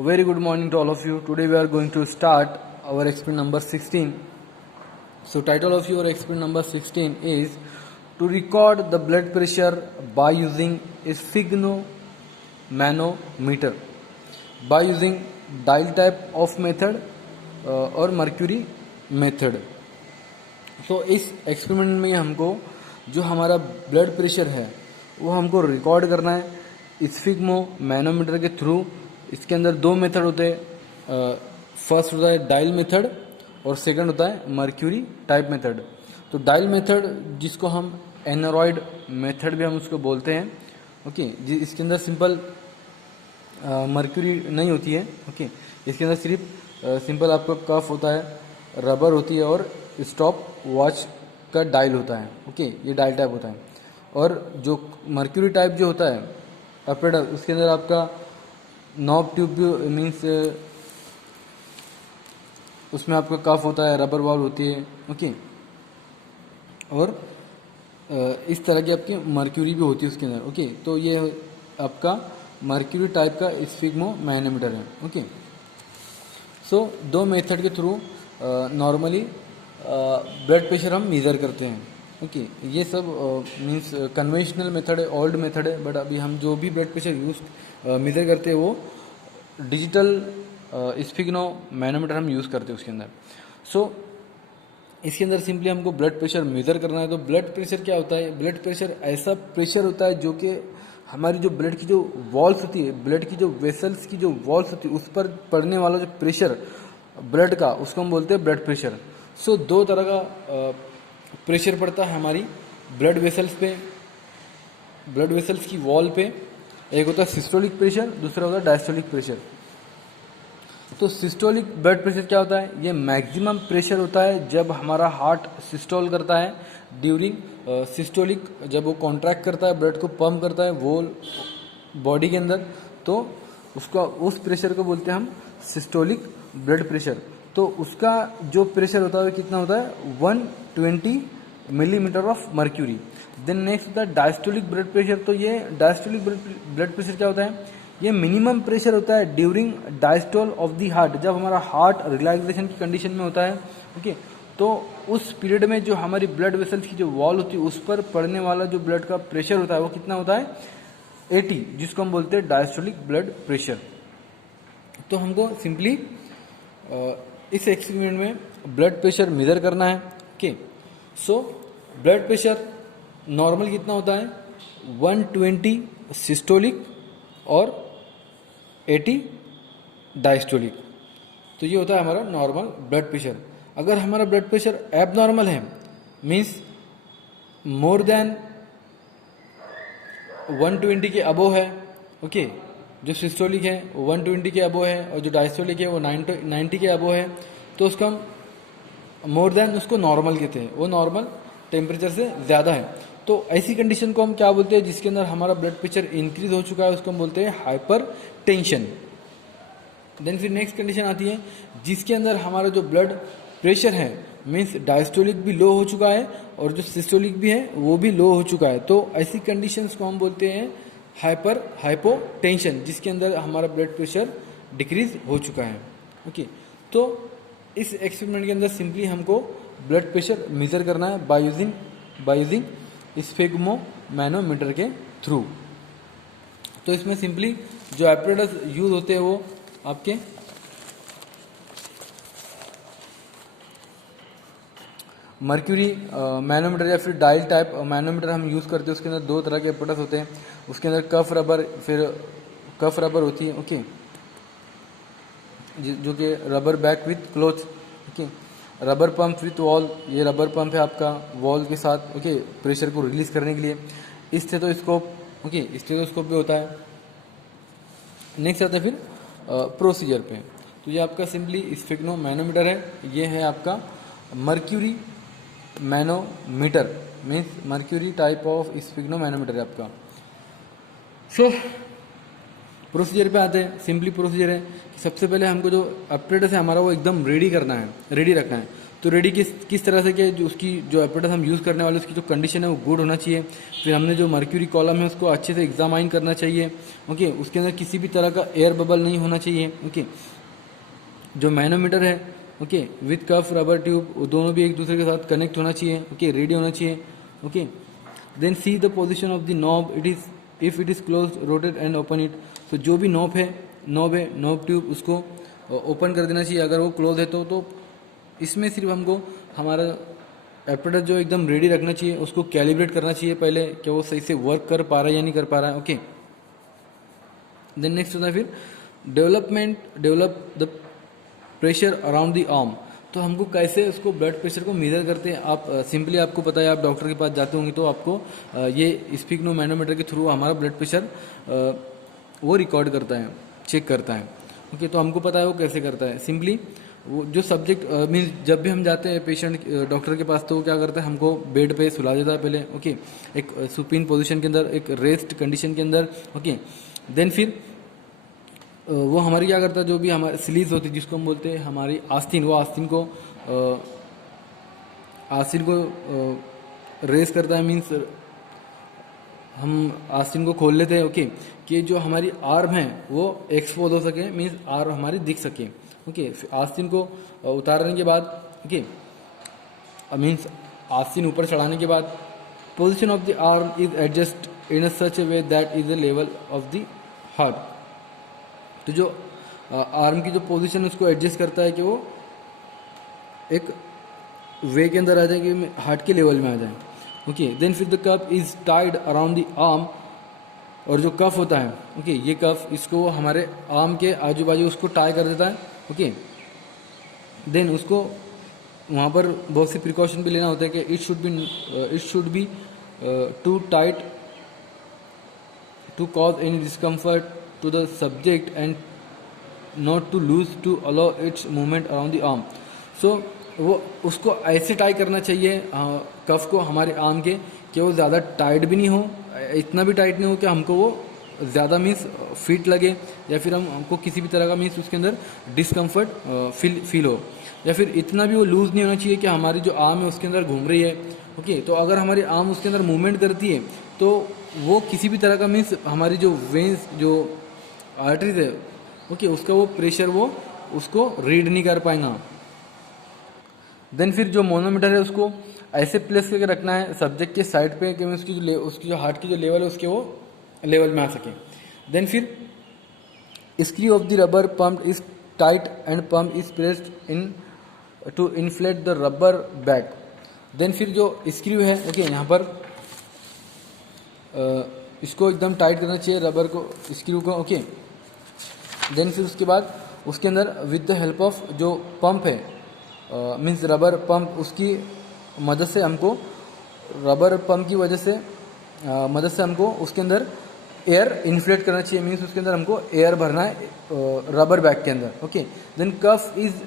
A very good morning to all of you. Today we are going to start our experiment number 16. So title of your experiment number 16 is to record the blood pressure by using a sphygmomanometer by using dial type of method और mercury method. तो इस experiment में हमको जो हमारा blood pressure है वो हमको रिकॉर्ड करना है स्फिग्मोमैनोमीटर के थ्रू. इसके अंदर दो मेथड होते हैं. फर्स्ट होता है डायल मेथड और सेकंड होता है मर्क्यूरी टाइप मेथड. तो डायल मेथड जिसको हम एनरॉइड मेथड भी हम उसको बोलते हैं. ओके, इसके अंदर सिंपल मर्क्यूरी नहीं होती है. ओके, इसके अंदर सिर्फ सिंपल आपका कफ होता है, रबर होती है और स्टॉप वॉच का डायल होता है. ओके, ये डायल टाइप होता है. और जो मर्क्यूरी टाइप जो होता है ऑपरेटर, उसके अंदर आपका नॉब ट्यूब मीन्स उसमें आपका कफ होता है, रबर बॉल होती है. ओके, और इस तरह की आपकी मर्क्यूरी भी होती है उसके अंदर. ओके, तो ये आपका मर्क्यूरी टाइप का स्फिग्मोमैनोमीटर है. ओके, सो दो मेथड के थ्रू नॉर्मली ब्लड प्रेशर हम मेज़र करते हैं. ओके, ये सब मीन्स कन्वेंशनल मेथड है, ओल्ड मेथड है. बट अभी हम जो भी ब्लड प्रेशर मेज़र करते हैं वो डिजिटल स्फिग्मोमैनोमीटर हम यूज़ करते हैं उसके अंदर. सो इसके अंदर सिंपली हमको ब्लड प्रेशर मेज़र करना है. तो ब्लड प्रेशर क्या होता है? ब्लड प्रेशर ऐसा प्रेशर होता है जो कि हमारी जो ब्लड की जो वॉल्स होती है, ब्लड की जो वेसल्स की जो वॉल्स होती है उस पर पड़ने वाला जो प्रेशर ब्लड का, उसको हम बोलते हैं ब्लड प्रेशर. सो दो तरह का प्रेशर पड़ता है हमारी ब्लड वेसल्स पे, ब्लड वेसल्स की वॉल पे. एक होता है सिस्टोलिक प्रेशर, दूसरा होता है डायस्टोलिक प्रेशर. तो सिस्टोलिक ब्लड प्रेशर क्या होता है? ये मैक्सिमम प्रेशर होता है जब हमारा हार्ट सिस्टोल करता है. ड्यूरिंग सिस्टोलिक जब वो कॉन्ट्रैक्ट करता है, ब्लड को पंप करता है वो बॉडी के अंदर, तो उसका उस प्रेशर को बोलते हैं हम सिस्टोलिक ब्लड प्रेशर. तो उसका जो प्रेशर होता है कितना होता है? 120 millimetre of mercury. Then next होता है डायस्टोलिक ब्लड प्रेशर. तो ये डायस्टोलिक ब्लड प्रेशर क्या होता है? ये मिनिमम प्रेशर होता है during diastole of the heart, जब हमारा हार्ट रिलैक्सेशन की कंडीशन में होता है. ओके, तो उस पीरियड में जो हमारी ब्लड वेसल्स की जो वॉल होती है उस पर पड़ने वाला जो ब्लड का प्रेशर होता है वो कितना होता है? 80, जिसको हम बोलते हैं डायस्टोलिक ब्लड प्रेशर. तो हमको सिंपली इस एक्सपेरिमेंट में ब्लड प्रेशर मेजर करना है. Okay, so blood pressure normal कितना होता है? 120 सिस्टोलिक और 80 डायस्टोलिक. तो ये होता है हमारा नॉर्मल ब्लड प्रेशर. अगर हमारा ब्लड प्रेशर एबनॉर्मल है, मीन्स मोर देन 120 के अबोव है. ओके, जो सिस्टोलिक है वो 120 के अबोव है और जो डायस्टोलिक है वो 90 के अबोव है, तो उसका हम मोर देन उसको नॉर्मल कहते हैं. वो नॉर्मल टेम्परेचर से ज़्यादा है. तो ऐसी कंडीशन को हम क्या बोलते हैं? जिसके अंदर हमारा ब्लड प्रेशर इंक्रीज हो चुका है उसको हम बोलते हैं हाइपर टेंशन. देन फिर नेक्स्ट कंडीशन आती है जिसके अंदर हमारा जो ब्लड प्रेशर है मीन्स डायस्टोलिक भी लो हो चुका है और जो सिस्टोलिक भी है वो भी लो हो चुका है. तो ऐसी कंडीशंस को हम बोलते हैं हाइपोटेंशन, जिसके अंदर हमारा ब्लड प्रेशर डिक्रीज हो चुका है. ओके, तो इस एक्सपेरिमेंट के अंदर सिंपली हमको ब्लड प्रेशर मेजर करना है बाय यूजिंग स्फिग्मोमैनोमीटर के थ्रू. तो इसमें सिंपली जो एपरेटस यूज होते हैं वो आपके मर्क्यूरी मैनोमीटर या फिर डायल टाइप मैनोमीटर हम यूज़ करते हैं. उसके अंदर दो तरह के एपरेटस होते हैं. उसके अंदर कफ रबर होती है. ओके, जो कि rubber back with cloth. Okay, rubber pump with wall. ये रबर पंप है आपका वॉल के साथ. ओके, प्रेशर को रिलीज करने के लिए. स्टेथोस्कोप. ओके, स्टेथोस्कोप भी होता है. नेक्स्ट आता है फिर प्रोसीजर पे. तो ये आपका सिंपली स्फिग्मोमैनोमीटर है. ये है आपका mercury manometer, means mercury type of sphygmomanometer है आपका. सो प्रोसीजर पे आते हैं. सिंपली प्रोसीजर है कि सबसे पहले हमको जो ऑपरेटर है हमारा वो एकदम रेडी रखना है. तो रेडी किस तरह से कि जो उसकी जो एपरेटस हम यूज़ करने वाले उसकी जो कंडीशन है वो गुड होना चाहिए। फिर हमने जो मर्क्यूरी कॉलम है उसको अच्छे से एग्जामाइन करना चाहिए। ओके, उसके अंदर किसी भी तरह का एयर बबल नहीं होना चाहिए। ओके, जो मैनोमीटर है okay with cuff rubber tube वो दोनों भी एक दूसरे के साथ कनेक्ट होना चाहिए। ओके, रेडी होना चाहिए। Okay, then see the position of the knob, it is if it is close rotate and open it. तो जो भी नॉब है नॉब ट्यूब उसको ओपन कर देना चाहिए अगर वो क्लोज है तो इसमें सिर्फ हमको हमारा एपरेटस जो एकदम रेडी रखना चाहिए, उसको कैलिब्रेट करना चाहिए पहले कि वो सही से वर्क कर पा रहा है या नहीं कर पा रहा है। ओके, देन नेक्स्ट होता है फिर develop the pressure around the arm. तो हमको कैसे उसको ब्लड प्रेशर को मेजर करते हैं, आप सिंपली आपको पता है, आप डॉक्टर के पास जाते होंगे तो आपको ये स्पिग्नो मैनोमीटर के थ्रू हमारा ब्लड प्रेशर वो रिकॉर्ड करता है, चेक करता है। ओके, तो हमको पता है वो कैसे करता है। सिंपली वो जो सब्जेक्ट मीन्स जब भी हम जाते हैं पेशेंट डॉक्टर के पास तो वो क्या करता है हमको बेड पे सुला देता है पहले। ओके, एक सुपीन पोजीशन के अंदर, एक रेस्ट कंडीशन के अंदर। ओके, देन फिर वो हमारी क्या करता है, जो भी हमारी स्लीज होती है जिसको हम बोलते हैं हमारी आस्तीन, वो आस्तीन को रेस करता है। मीन्स हम आस्तीन को खोल लेते हैं। ओके, कि जो हमारी आर्म है वो एक्सपोज हो सके, मीन्स आर्म हमारी दिख सके। ओके, आस्तीन को उतारने के बाद ओके मीन्स आस्तीन ऊपर चढ़ाने के बाद position of the arm is adjust in such A way that is the level of the heart. तो जो आर्म की जो पोजीशन उसको एडजस्ट करता है कि वो एक वे के अंदर आ जाए कि हार्ट के लेवल में आ जाए। ओके, देन फिर the cuff is tied around the arm. और जो कफ होता है ओके ये कफ इसको हमारे आर्म के आजू बाजू उसको टाई कर देता है। ओके, देन उसको वहाँ पर बहुत सी प्रिकॉशन भी लेना होता है कि it should be too tight to cause any discomfort to the subject and not too loose to allow its movement around the arm. So वो उसको ऐसे टाई करना चाहिए कफ को हमारे आर्म के कि वो ज़्यादा टाइट भी नहीं हो, इतना भी टाइट नहीं हो कि हमको वो ज़्यादा मीन्स फिट लगे, या फिर हमको किसी भी तरह का मीन्स उसके अंदर डिस्कम्फर्ट फील हो, या फिर इतना भी वो लूज़ नहीं होना चाहिए कि हमारी जो आर्म है उसके अंदर घूम रही है। ओके, तो अगर हमारी आर्म उसके अंदर मूवमेंट करती है तो वो किसी भी तरह का मीन्स हमारी जो वेंस जो आर्टरीज है ओके उसका वो प्रेशर वो उसको रीड नहीं कर पाएगा। देन फिर जो मोनोमीटर है उसको ऐसे प्लेस करके रखना है सब्जेक्ट के साइड पे कि उसकी जो हार्ट की जो लेवल है उसके वो लेवल में आ सके। देन फिर screw of the rubber pump is tight and pump is pressed in to inflate the rubber bag. Then फिर जो स्क्रू है ओके यहाँ पर इसको एकदम टाइट करना चाहिए रबर को, स्क्रू को। ओके, देन फिर उसके बाद उसके अंदर विद द हेल्प ऑफ जो पंप है मीन्स रबर पंप, उसकी मदद से हमको रबर पंप की मदद से हमको उसके अंदर एयर इन्फ्लेट करना चाहिए। मीन्स उसके अंदर हमको एयर भरना है रबर बैग के अंदर। Okay, then cuff is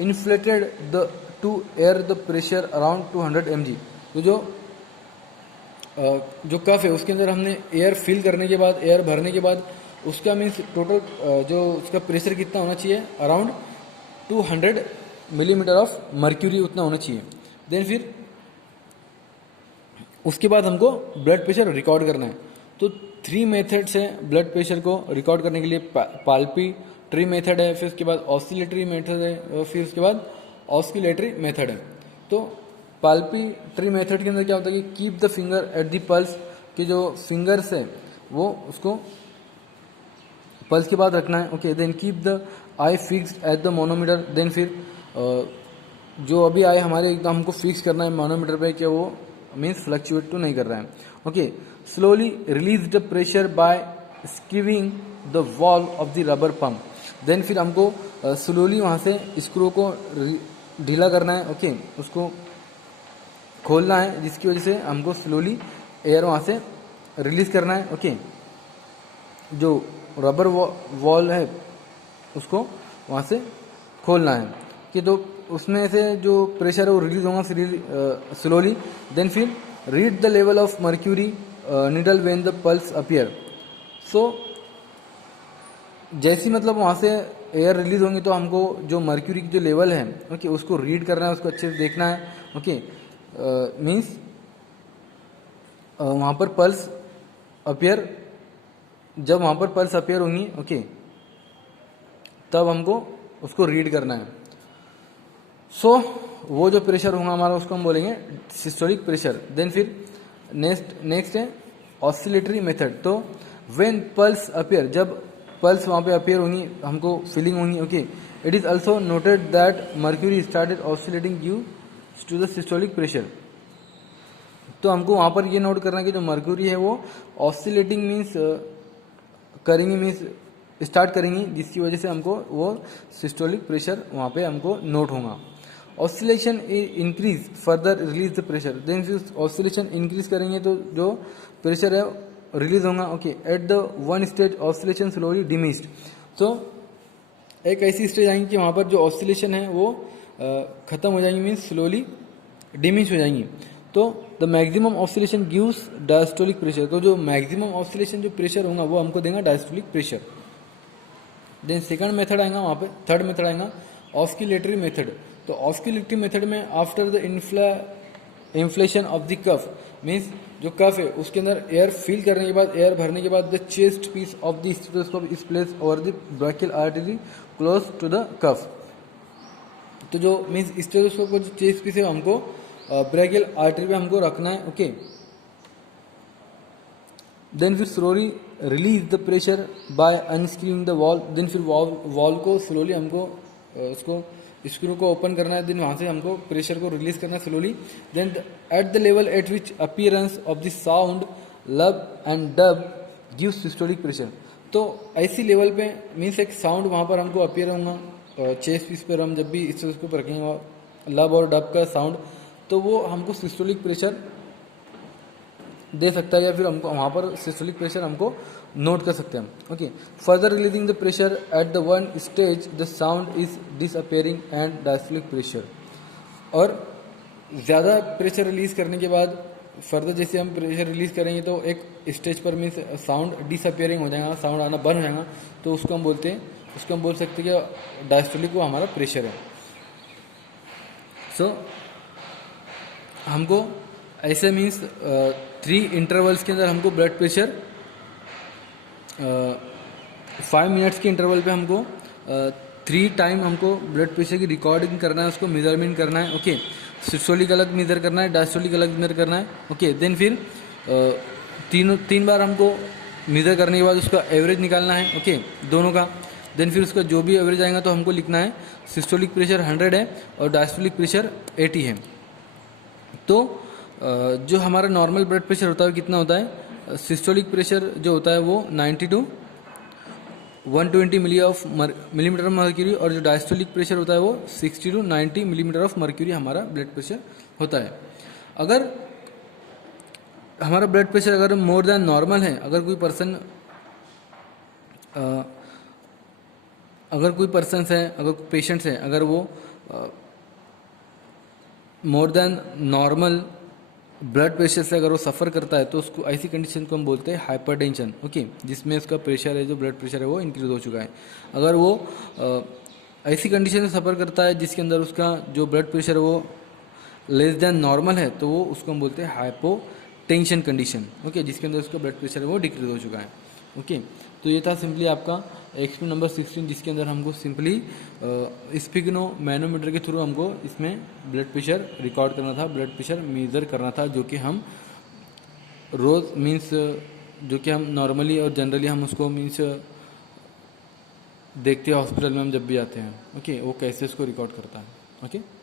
inflated the to air the pressure around 200 mg। तो जो कफ है उसके अंदर हमने एयर फिल करने के बाद, एयर भरने के बाद उसका मीन्स टोटल जो उसका प्रेशर कितना होना चाहिए, अराउंड 200 मिलीमीटर ऑफ मर्क्यूरी उतना होना चाहिए। देन फिर उसके बाद हमको ब्लड प्रेशर रिकॉर्ड करना है। तो 3 मेथड्स हैं ब्लड प्रेशर को रिकॉर्ड करने के लिए। पाल्पिट्री मेथड है, फिर उसके बाद ऑसिलेटरी मेथड है, और फिर उसके बाद ऑस्किलेटरी मेथड है। तो पाल्पिट्री मेथड के अंदर क्या होता है कि keep the finger at the pulse, कि जो फिंगर्स है वो उसको पल्स के बाद रखना है। Okay, then keep the eye fixed at the monometer. Then फिर जो अभी आए हमारे एकदम हमको फिक्स करना है मोनोमीटर पे कि वो मीन्स फ्लक्चुएट तो नहीं कर रहा है। Okay, slowly release the pressure by screwing the valve of the rubber pump. Then फिर हमको स्लोली वहाँ से स्क्रू को ढीला करना है। ओके, उसको खोलना है जिसकी वजह से हमको स्लोली एयर वहाँ से रिलीज करना है। ओके, जो रबर वॉल है उसको वहाँ से खोलना है कि तो उसमें से जो प्रेशर है वो रिलीज होगा स्लोली। देन फिर read the level of mercury needle when the pulse appear. So जैसी मतलब वहाँ से एयर रिलीज होंगे तो हमको जो मर्क्यूरी की जो लेवल है ओके उसको रीड करना है, उसको अच्छे से देखना है ओके। मीन्स वहाँ पर पल्स अपीयर, जब वहाँ पर पल्स अपीयर होंगी ओके तब हमको उसको रीड करना है। सो वो जो प्रेशर होगा हमारा उसको हम बोलेंगे सिस्टोलिक प्रेशर। देन फिर नेक्स्ट है ऑसिलेटरी मेथड। तो व्हेन पल्स अपीयर, जब पल्स वहाँ पे अपीयर होंगी हमको फीलिंग होंगी okay, it is also noted that mercury started oscillating due to the systolic pressure. तो हमको वहाँ पर ये नोट करना है कि जो मर्क्यूरी है वो ऑसिलेटिंग मीन्स करेंगी, मीन्स स्टार्ट करेंगी, जिसकी वजह से हमको वो सिस्टोलिक प्रेशर वहाँ पे हमको नोट होगा। Oscillation increase further release the pressure. Then फिर ऑसिलेशन इंक्रीज करेंगे तो जो प्रेशर है रिलीज होगा okay. At the one stage oscillation slowly diminished. तो एक ऐसी स्टेज आएंगी कि वहाँ पर जो ऑसिलेशन है वो खत्म हो जाएंगी, मीन्स स्लोली डिमिश हो जाएंगी। तो the maximum oscillation gives diastolic pressure. तो जो मैक्सिमम ऑसिलेशन जो प्रेशर होगा वो हमको देगा diastolic pressure. Then second method आएगा वहाँ पे, थर्ड मेथड आएगा ऑस्किलेटरी मेथड। तो ऑस्किलेटरी मेथड में after the inflation of the cuff, means जो कफ है उसके अंदर एयर फिल करने के बाद, एयर भरने के बाद the chest piece of the stethoscope is placed over the brachial artery close to the cuff. तो जो मीन्स स्टेथोस्कोप का जो चेस्ट पीस है हमको ब्रैकियल आर्टरी पे हमको रखना है ओके। देन फिर slowly release the pressure by unscrewing the valve. Then फिर वॉल्व को स्लोली हमको उसको स्क्रू को ओपन करना है, देन वहाँ से हमको प्रेशर को रिलीज करना है slowly. Then at the level at which appearance of the sound lub and dub gives systolic pressure. तो ऐसी लेवल पे मीन्स एक साउंड वहाँ पर हमको अपीयर होगा चेस्ट पीस पर, हम जब भी इसको रखेंगे लब और डब का साउंड, तो वो हमको सिस्टोलिक प्रेशर दे सकता है, या फिर हमको वहाँ पर सिस्टोलिक प्रेशर हमको नोट कर सकते हैं okay. Further releasing the pressure at the one stage the sound is disappearing and diastolic pressure. और ज़्यादा प्रेशर रिलीज करने के बाद फर्दर जैसे हम प्रेशर रिलीज करेंगे तो एक स्टेज पर मीन्स साउंड डिसअपेयरिंग हो जाएगा, साउंड आना बंद हो जाएगा, तो उसको हम बोलते हैं, उसको हम बोल सकते हैं कि डायस्टोलिक वो हमारा प्रेशर है। सो हमको ऐसे मीन्स 3 इंटरवल्स के अंदर हमको ब्लड प्रेशर 5 मिनट्स के इंटरवल पे हमको 3 टाइम हमको ब्लड प्रेशर की रिकॉर्डिंग करना है, उसको मेजरमेंट करना है ओके। सिस्टोलिक अलग मेजर करना है, डायस्टोलिक अलग मेजर करना है ओके। देन फिर 3 बार हमको मेजर करने के बाद उसका एवरेज निकालना है ओके दोनों का। देन फिर उसका जो भी एवरेज आएगा तो हमको लिखना है सिस्टोलिक प्रेशर 100 है और डायस्टोलिक प्रेशर 80 है। तो जो हमारा नॉर्मल ब्लड प्रेशर होता है कितना होता है, सिस्टोलिक प्रेशर जो होता है वो 90 to 120 मिलीमीटर ऑफ मर्क्यूरी, और जो डायस्टोलिक प्रेशर होता है वो 60 to 90 मिलीमीटर ऑफ मर्क्यूरी हमारा ब्लड प्रेशर होता है। अगर हमारा ब्लड प्रेशर अगर मोर देन नॉर्मल है, अगर कोई पर्सन है, अगर पेशेंट्स है, अगर वो more than normal blood pressure से अगर वो सफ़र करता है तो उसको ऐसी कंडीशन को हम बोलते हैं हाइपरटेंशन ओके, जिसमें उसका प्रेशर है, जो ब्लड प्रेशर है वो इंक्रीज हो चुका है। अगर वो ऐसी कंडीशन से सफ़र करता है जिसके अंदर उसका जो ब्लड प्रेशर है वो लेस देन नॉर्मल है, तो वो उसको हम बोलते हैं हाइपोटेंशन कंडीशन ओके, जिसके अंदर उसका ब्लड प्रेशर है वो डिक्रीज हो चुका है ओके। तो ये था सिंपली आपका एक्सपेरिमेंट नंबर 16, जिसके अंदर हमको सिंपली स्पिग्नो मैनोमीटर के थ्रू हमको इसमें ब्लड प्रेशर रिकॉर्ड करना था, ब्लड प्रेशर मेज़र करना था, जो कि हम रोज़ मीन्स जो कि हम नॉर्मली और जनरली हम उसको मीन्स देखते हैं हॉस्पिटल में हम जब भी आते हैं ओके, वो कैसे उसको रिकॉर्ड करता है ओके।